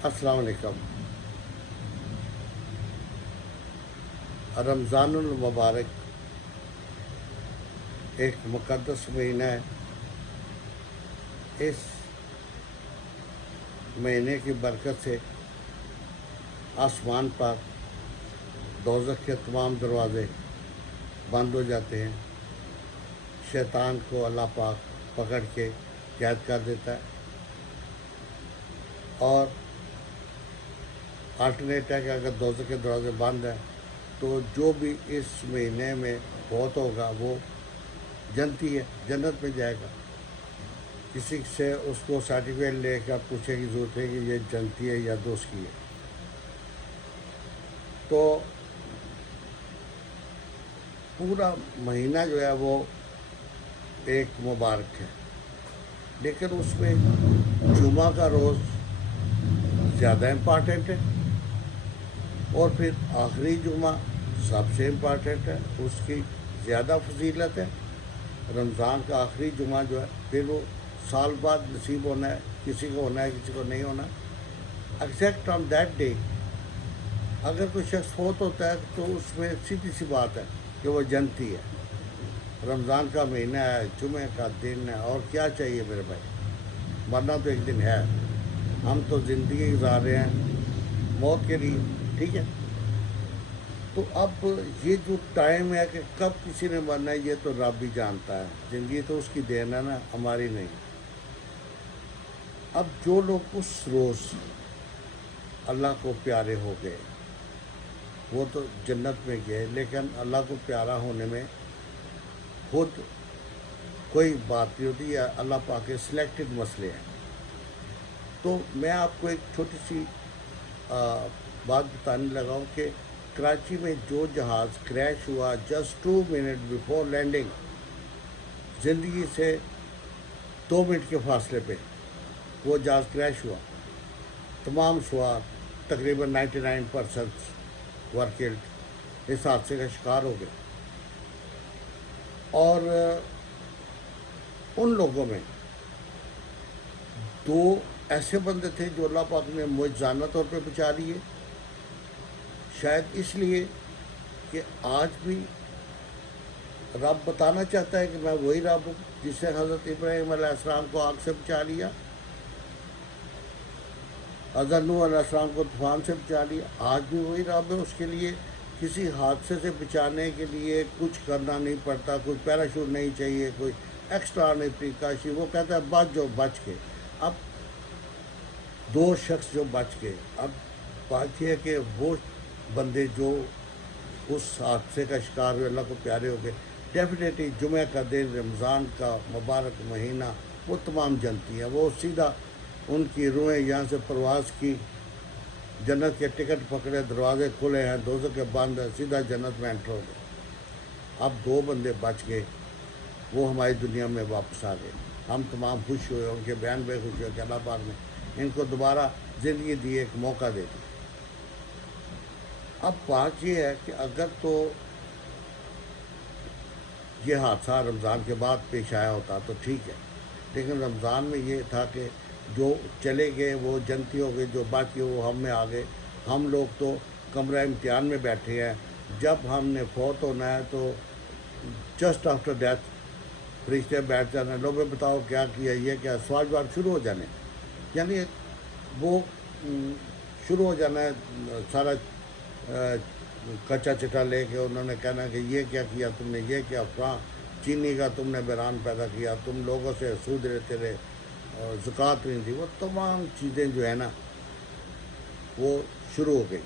السلام علیکم۔ رمضان المبارک ایک مقدس مہینہ ہے۔ اس مہینے کی برکت سے آسمان پر دوزخ کے تمام دروازے بند ہو جاتے ہیں۔ شیطان کو اللہ پاک پکڑ کے قید کر دیتا ہے، اور الٹرنیٹ ہے کہ اگر دوزخ کے دروازے بند ہیں تو جو بھی اس مہینے میں فوت ہوگا وہ جنتی ہے، جنت میں جائے گا۔ کسی سے اس کو سرٹیفکیٹ لے کر پوچھنے کی ضرورت ہے کہ یہ جنتی ہے یا دوست کی ہے۔ تو پورا مہینہ جو ہے وہ ایک مبارک ہے، لیکن اس میں جمعہ کا روز زیادہ امپارٹنٹ ہے، اور پھر آخری جمعہ سب سے امپارٹنٹ ہے، اس کی زیادہ فضیلت ہے۔ رمضان کا آخری جمعہ جو ہے پھر وہ سال بعد نصیب ہونا ہے، کسی کو ہونا ہے کسی کو نہیں ہونا۔ ایگزیکٹ آن دیٹ ڈے اگر کوئی شخص فوت ہوتا ہے تو اس میں سیدھی سی بات ہے کہ وہ جنتی ہے۔ رمضان کا مہینہ ہے، جمعہ کا دن ہے، اور کیا چاہیے میرے بھائی؟ مرنا تو ایک دن ہے، ہم تو زندگی گزار رہے ہیں موت کے لیے، ٹھیک ہے؟ تو اب یہ جو ٹائم ہے کہ کب کسی نے مرنا ہے یہ تو رب ہی جانتا ہے، زندگی تو اس کی دین ہے نا، ہماری نہیں۔ اب جو لوگ اس روز اللہ کو پیارے ہو گئے وہ تو جنت میں گئے، لیکن اللہ کو پیارا ہونے میں خود کوئی بات نہیں ہوتی، یا اللہ پاک کے سلیکٹڈ مسئلے ہیں۔ تو میں آپ کو ایک چھوٹی سی بات بتانے لگا ہوں کہ کراچی میں جو جہاز کریش ہوا جسٹ 2 منٹ بیفور لینڈنگ، زندگی سے 2 منٹ کے فاصلے پہ وہ جہاز کریش ہوا، تمام سوار تقریباً 99% ور کلڈ، اس حادثے کا شکار ہو گئے۔ اور ان لوگوں میں 2 ایسے بندے تھے جو اللہ پاک نے معجزانہ طور پہ بچا لیے، شاید اس لیے کہ آج بھی رب بتانا چاہتا ہے کہ میں وہی رب ہوں جس نے حضرت ابراہیم علیہ السلام کو آگ سے بچا لیا، حضرت نوح علیہ السلام کو طوفان سے بچا لیا۔ آج بھی وہی رب ہے، اس کے لیے کسی حادثے سے بچانے کے لیے کچھ کرنا نہیں پڑتا، کوئی پیراشوٹ نہیں چاہیے، کوئی ایکسٹرا نہیں پریکاشن، وہ کہتا ہے بچ جو بچ کے۔ اب 2 شخص جو بچ گئے، اب بات یہ ہے کہ وہ بندے جو اس حادثے کا شکار ہوئے، اللہ کو پیارے ہو گئے، ڈیفینیٹلی جمعہ کا دن، رمضان کا مبارک مہینہ، وہ تمام جنتی ہیں۔ وہ سیدھا ان کی روحیں یہاں سے پرواز کی، جنت کے ٹکٹ پکڑے، دروازے کھلے ہیں، دوزخ کے بند ہیں، سیدھا جنت میں انٹر ہو گئے۔ اب 2 بندے بچ گئے، وہ ہماری دنیا میں واپس آ گئے۔ ہم تمام خوش ہوئے، ان کے بیان بے خوش ہوئے کہ اللہ پاک نے ان کو دوبارہ زندگی دی، ایک موقع دے دی۔ اب بات یہ ہے کہ اگر تو یہ حادثہ رمضان کے بعد پیش آیا ہوتا تو ٹھیک ہے، لیکن رمضان میں یہ تھا کہ جو چلے گئے وہ جنتی ہو گئے، جو بچ گئے وہ ہم میں آ گئے۔ ہم لوگ تو کمرہ امتحان میں بیٹھے ہیں، جب ہم نے فوت ہونا ہے تو جسٹ آفٹر ڈیتھ فرشتے بیٹھ جانا، لوگوں بتاؤ کیا کیا، یہ کیا، سوال جواب شروع ہو جانے، یعنی وہ شروع ہو جانا ہے سارا کچا چٹا لے کے۔ انہوں نے کہنا کہ یہ کیا کیا تم نے، یہ کیا، فلاں چینی کا تم نے بحران پیدا کیا، تم لوگوں سے سود لیتے رہے، زکوٰۃ نہیں دی، وہ تمام چیزیں جو ہے نا وہ شروع ہو گئی۔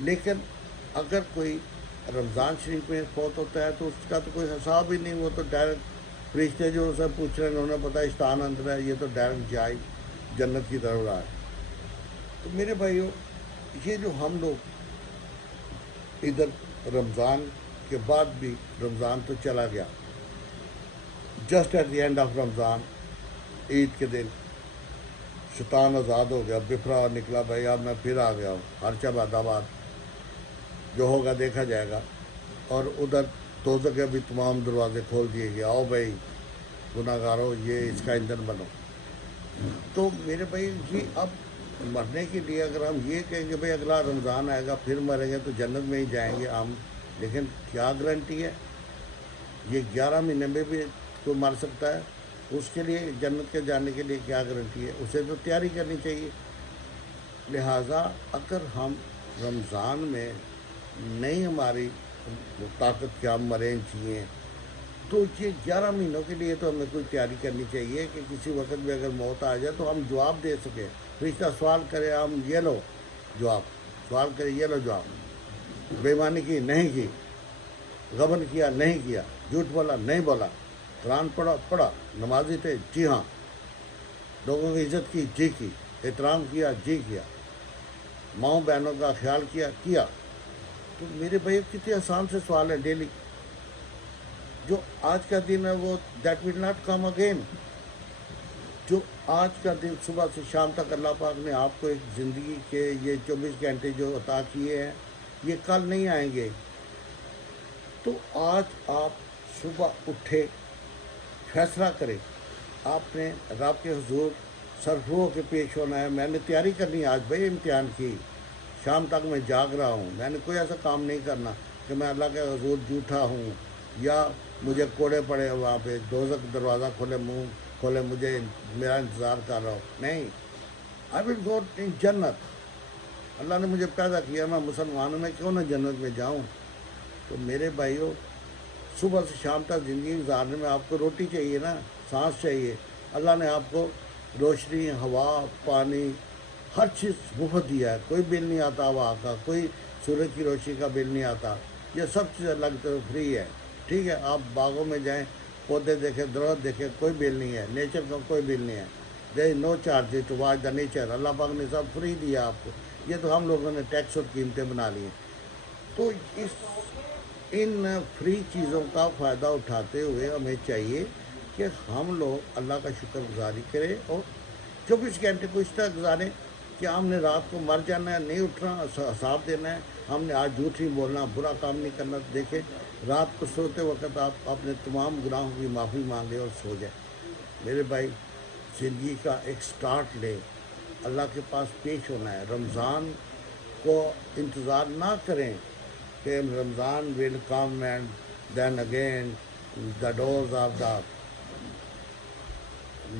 لیکن اگر کوئی رمضان شریف میں فوت ہوتا ہے تو اس کا تو کوئی حساب ہی نہیں، وہ تو ڈائریکٹ فرشتے جو اسے پوچھ رہے ہیں، انہوں نے پتہ اشتہان اندر ہے، یہ تو ڈائریکٹ جائے جنت کی طرف رہا ہے۔ تو میرے بھائیو، یہ جو ہم لوگ ادھر رمضان کے بعد بھی، رمضان تو چلا گیا، just at the end of Ramzan, Eid کے دن شیطان آزاد ہو گیا، بفرا نکلا، بھائی اب میں پھر آ گیا ہوں، ہر آباد آباد، جو ہوگا دیکھا جائے گا۔ اور ادھر دوزخ کے بھی تمام دروازے کھول دیے گئے، آؤ بھائی گناہ گارو، یہ اس کا ایندھن بنو۔ تو میرے بھائی یہ اب مرنے کے لیے اگر ہم یہ کہیں کہ بھئی اگلا رمضان آئے گا پھر مریں گے تو جنت میں ہی جائیں گے ہم، لیکن کیا گارنٹی ہے؟ یہ 11 مہینے میں بھی کوئی مر سکتا ہے، اس کے لیے جنت کے جانے کے لیے کیا گارنٹی ہے؟ اسے تو تیاری کرنی چاہیے۔ لہٰذا اگر ہم رمضان میں نہیں ہماری طاقت کیا ہم مریں چاہیے تو یہ 11 مہینوں کے لیے تو ہمیں کوئی تیاری کرنی چاہیے کہ کسی وقت بھی اگر موت آ جائے تو ہم جواب دے سکیں۔ فرشتہ سوال کرے ہم یہ لو جواب، سوال کرے یہ لو جواب، بے ایمانی کی نہیں کی، غبن کیا نہیں کیا، جھوٹ بولا نہیں بولا، قرآن پڑھا، نمازی تھے جی ہاں، لوگوں کی عزت کی جی کی، احترام کیا جی کیا، ماؤں بہنوں کا خیال کیا۔ تو میرے بھائی کتنے آسان سے سوال ہے ڈیلی۔ جو آج کا دن ہے وہ that will not come again. جو آج کا دن صبح سے شام تک اللہ پاک نے آپ کو ایک زندگی کے یہ 24 گھنٹے جو عطا کیے ہیں یہ کل نہیں آئیں گے۔ تو آج آپ صبح اٹھے، فیصلہ کریں، آپ نے رب کے حضور سرخرو کے پیش ہونا ہے۔ میں نے تیاری کرنی ہے آج بھائی امتحان کی، شام تک میں جاگ رہا ہوں، میں نے کوئی ایسا کام نہیں کرنا کہ میں اللہ کے حضور جھوٹا ہوں یا مجھے کوڑے پڑے وہاں پہ دوزخ دروازہ کھولے، منہ کھولے، مجھے میرا انتظار کر رہا ہو۔ نہیں، آئی ول گو ان جنت۔ اللہ نے مجھے پیدا کیا، میں مسلمان ہوں، میں کیوں نہ جنت میں جاؤں؟ تو میرے بھائیوں، صبح سے شام تک زندگی گزارنے میں آپ کو روٹی چاہیے نا، سانس چاہیے۔ اللہ نے آپ کو روشنی، ہوا، پانی، ہر چیز مفت دیا ہے، کوئی بل نہیں آتا ہوا کا، کوئی سورج کی روشنی کا بل نہیں آتا، یہ سب چیز اللہ کی طرف فری ہے۔ ٹھیک ہے، آپ باغوں میں جائیں، پودے دیکھیں، درخت دیکھیں، کوئی بل نہیں ہے، نیچر کا کوئی بل نہیں ہے، there no charge to watch the nature, Allah پاک نے سب فری دیا آپ کو۔ یہ تو ہم لوگوں نے ٹیکس اور قیمتیں بنا لی ہیں۔ تو ان فری چیزوں کا فائدہ اٹھاتے ہوئے ہمیں چاہیے کہ ہم لوگ اللہ کا شکر گزاری کریں اور 24 گھنٹے کو اس طرح گزاریں کہ ہم نے رات کو مر جانا ہے، نہیں اٹھنا، حساب دینا ہے، ہم نے آج جھوٹ نہیں بولنا، برا کام نہیں کرنا۔ دیکھیں، رات کو سوتے وقت آپ اپنے تمام گناہوں کی معافی مانگیں اور سو جائیں۔ میرے بھائی، زندگی کا ایک سٹارٹ لیں، اللہ کے پاس پیش ہونا ہے۔ رمضان کو انتظار نہ کریں کہ Ramzan will come and then again the doors of the,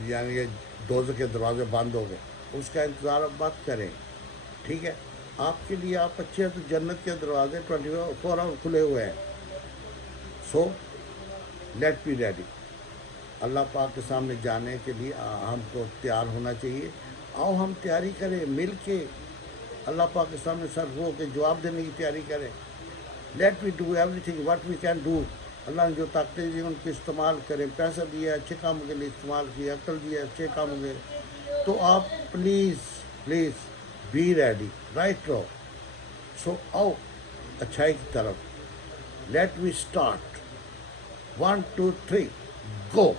یعنی یہ دوزخ کے دروازے بند ہو گئے، اس کا انتظار اب مت کریں۔ ٹھیک ہے، آپ کے لیے آپ اچھے ہیں تو جنت کے دروازے 24 آور کھلے ہوئے ہیں۔ سو لیٹ بی ریڈی، اللہ پاک کے سامنے جانے کے لیے ہم کو تیار ہونا چاہیے۔ آؤ ہم تیاری کریں مل کے، اللہ پاک کے سامنے سر ہو کے جواب دینے کی تیاری کریں۔ Let we do everything what we can do. Allah نے جو طاقتیں دی ان کو استعمال کریں، پیسہ دیا اچھے کاموں کے لیے استعمال کیا، عقل دیا اچھے کاموں کے لیے۔ تو آپ پلیز بی ریڈی، رائٹ رہو۔ سو آؤ اچھائی کی طرف، لیٹ وی اسٹارٹ، 1 2 3 گو۔